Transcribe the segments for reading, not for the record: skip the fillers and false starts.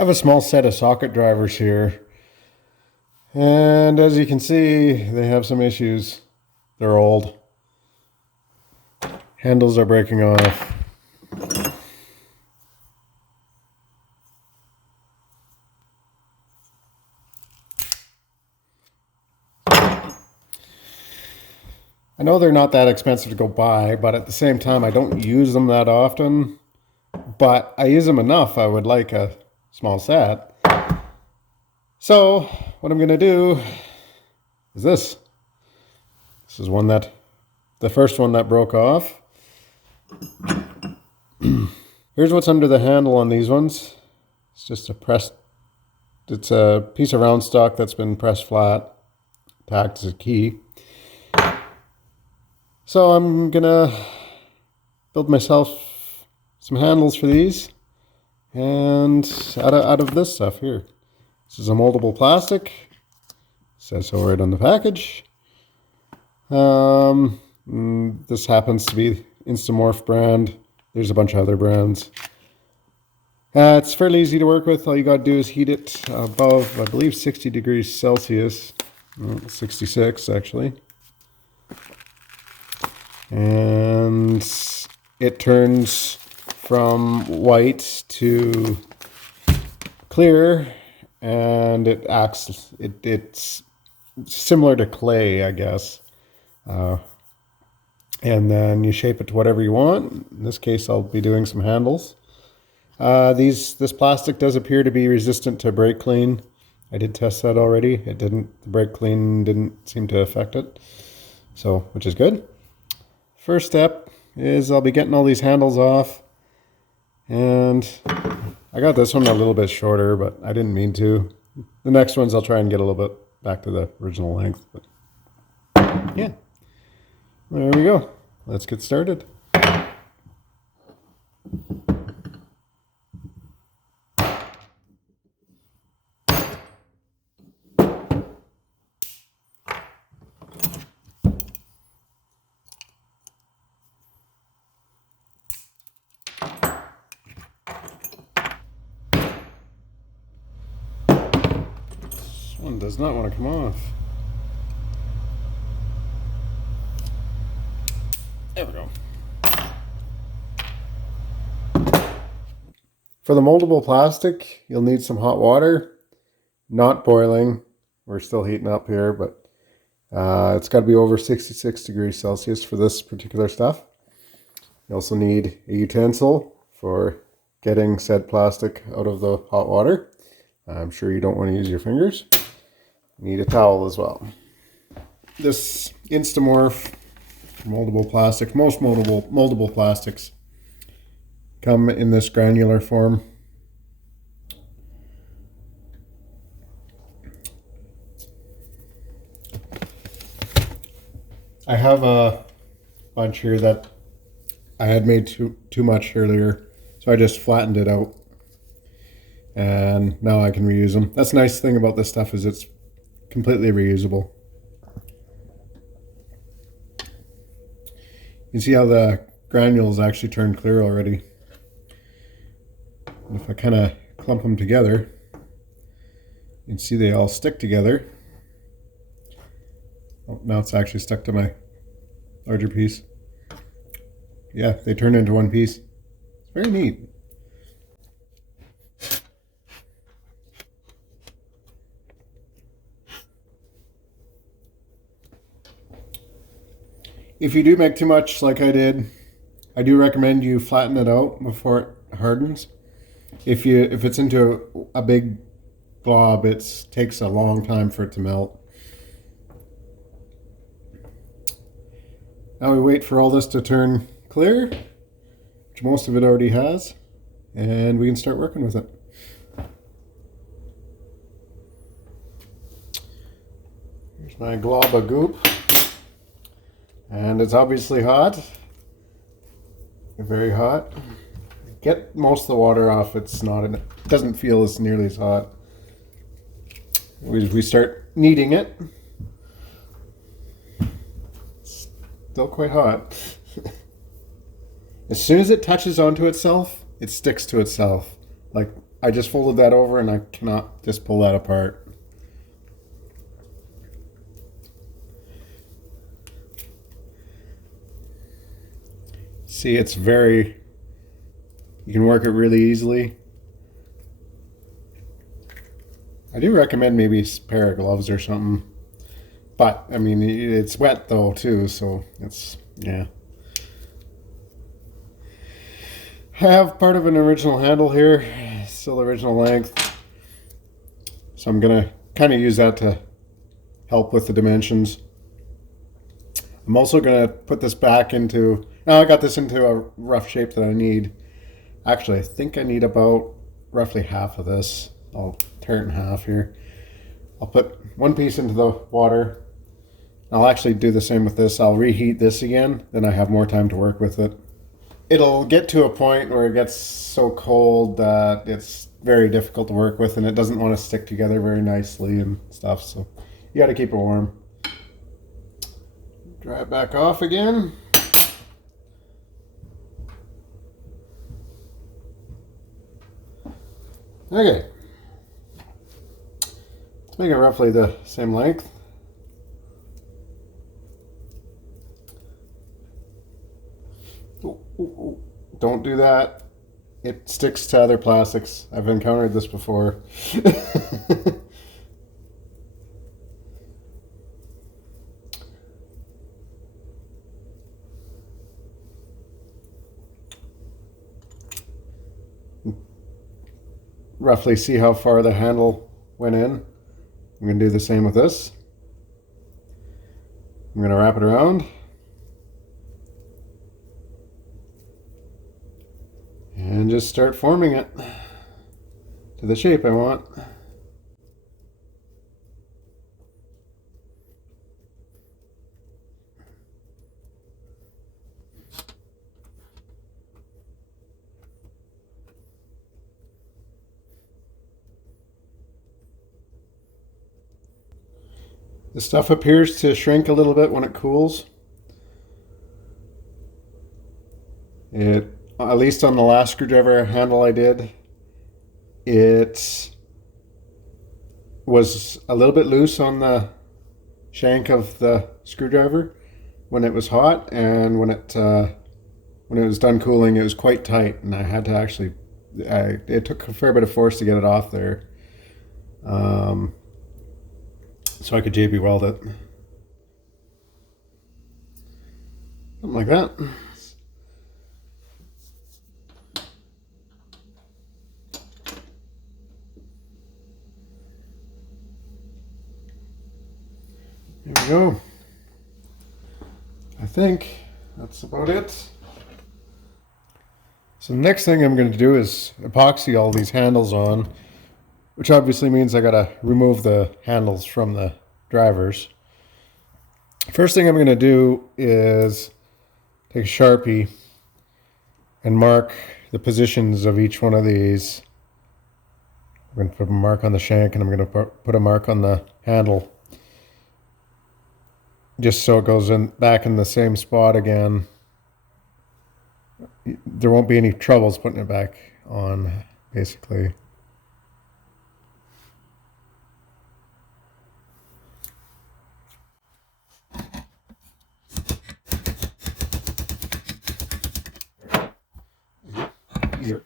I have a small set of socket drivers here, and as you can see, they have some issues. They're old. Handles are breaking off. I know they're not that expensive to go buy, but at the same time, I don't use them that often. But I use them enough, I would like a small set. So what I'm going to do is this. This is the first one that broke off. Here's what's under the handle on these ones. It's just it's a piece of round stock that's been pressed flat, tacked as a key. So I'm gonna build myself some handles for these, and out of this stuff here. This is a moldable plastic. It says so right on the package. This happens to be InstaMorph brand. There's a bunch of other brands. It's fairly easy to work with. All you gotta do is heat it above, I believe, 60 degrees Celsius. 66 actually. And it turns from white to clear, and it's similar to clay, I guess. And then you shape it to whatever you want. In this case, I'll be doing some handles. This plastic does appear to be resistant to brake clean. I did test that already. The brake clean didn't seem to affect it, so which is good. First step is I'll be getting all these handles off, and I got this one a little bit shorter, but I didn't mean to. The next ones I'll try and get a little bit back to the original length, but yeah, there we go. Let's get started. One does not want to come off. There we go. For the moldable plastic, you'll need some hot water. Not boiling. We're still heating up here, but it's got to be over 66 degrees Celsius for this particular stuff. You also need a utensil for getting said plastic out of the hot water. I'm sure you don't want to use your fingers. You need a towel as well. This InstaMorph moldable plastic, most moldable plastics come in this granular form. I have a bunch here that I had made too much earlier, so I just flattened it out, and now I can reuse them. That's the nice thing about this stuff, is it's completely reusable. You can see how the granules actually turn clear already. And if I kind of clump them together, you can see they all stick together. Oh, now it's actually stuck to my larger piece. Yeah, they turn into one piece. It's very neat. If you do make too much like I did, I do recommend you flatten it out before it hardens. If it's into a big blob, it takes a long time for it to melt. Now we wait for all this to turn clear, which most of it already has, and we can start working with it. Here's my glob of goop. And it's obviously hot, very hot. Get most of the water off. It doesn't feel as nearly as hot. We start kneading it. It's still quite hot. As soon as it touches onto itself, it sticks to itself. Like I just folded that over and I cannot just pull that apart. See, it's very, you can work it really easily. I do recommend maybe a pair of gloves or something. But, I mean, it's wet though too, so it's, yeah. I have part of an original handle here, still original length. So I'm gonna kind of use that to help with the dimensions. I'm also gonna put this back into, I got this into a rough shape that I need. Actually, I think I need about roughly half of this. I'll tear it in half here. I'll put one piece into the water. I'll actually do the same with this. I'll reheat this again, then I have more time to work with it. It'll get to a point where it gets so cold that it's very difficult to work with and it doesn't want to stick together very nicely and stuff, so you got to keep it warm. Dry it back off again. Okay. Let's make it roughly the same length. Don't do that. It sticks to other plastics. I've encountered this before. Roughly see how far the handle went in. I'm going to do the same with this. I'm going to wrap it around. And just start forming it to the shape I want. The stuff appears to shrink a little bit when it cools. It, at least on the last screwdriver handle I did, it was a little bit loose on the shank of the screwdriver when it was hot, and when it was done cooling, it was quite tight, and I had to actually, it took a fair bit of force to get it off there, so I could JB weld it. Something like that. There we go. I think that's about it. So the next thing I'm going to do is epoxy all these handles on, which obviously means I got to remove the handles from the drivers. First thing I'm going to do is take a Sharpie and mark the positions of each one of these. I'm going to put a mark on the shank and I'm going to put a mark on the handle, just so it goes in back in the same spot again. There won't be any troubles putting it back on, basically. Yep.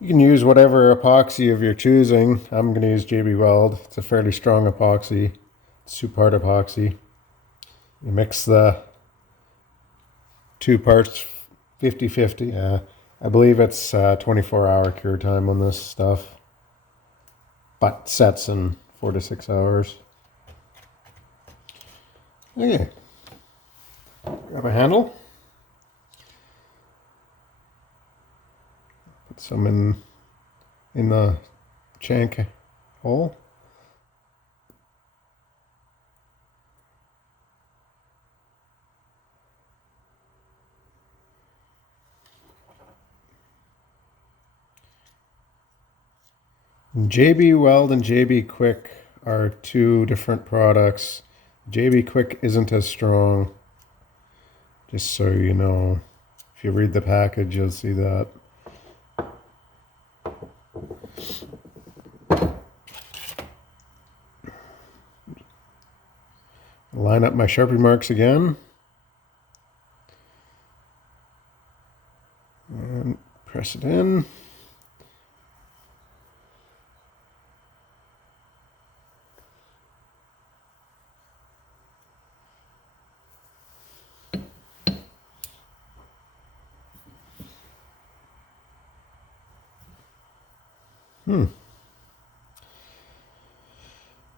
You can use whatever epoxy of your choosing. I'm going to use JB Weld. It's a fairly strong epoxy. It's 2-part epoxy. You mix the 2 parts 50-50. Yeah, I believe it's 24-hour cure time on this stuff, but sets in 4 to 6 hours. Okay, grab a handle. Put some in the shank hole. JB Weld and JB Quick are two different products. JB Quick isn't as strong, just so you know. If you read the package, you'll see that. Line up my Sharpie marks again. And press it in.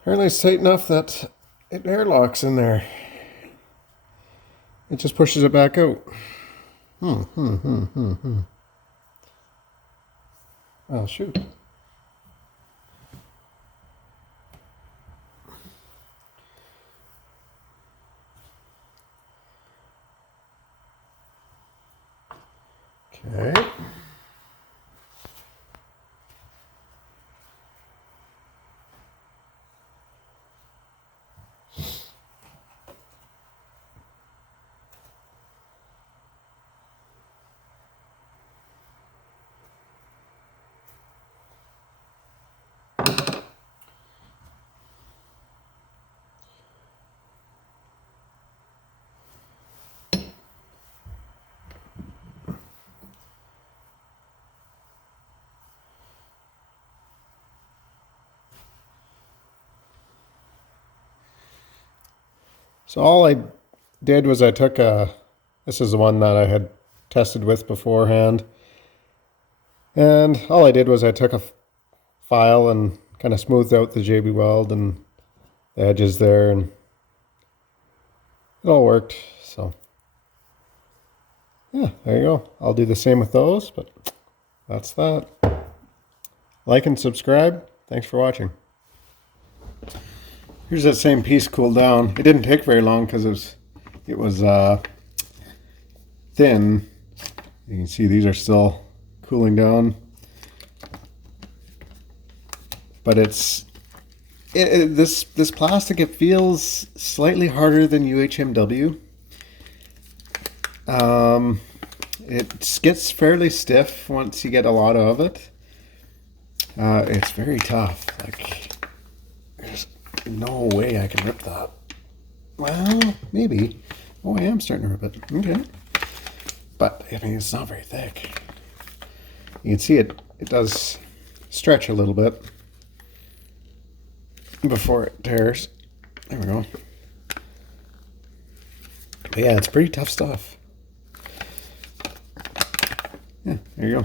Apparently it's tight enough that it airlocks in there. It just pushes it back out. Oh, shoot. Okay. So all I did was I took this is the one that I had tested with beforehand. And all I did was I took a file and kind of smoothed out the JB Weld and the edges there, and it all worked. So yeah, there you go. I'll do the same with those, but that's that. Like and subscribe. Thanks for watching. Here's that same piece cooled down. It didn't take very long because it was thin. You can see these are still cooling down, but this plastic, it feels slightly harder than UHMW. It gets fairly stiff once you get a lot of it. It's very tough. Like, there's no way I can rip that. Well, maybe. Oh, I am starting to rip it. Okay. But, I mean, it's not very thick. You can see it does stretch a little bit before it tears. There we go. But yeah, it's pretty tough stuff. Yeah, there you go.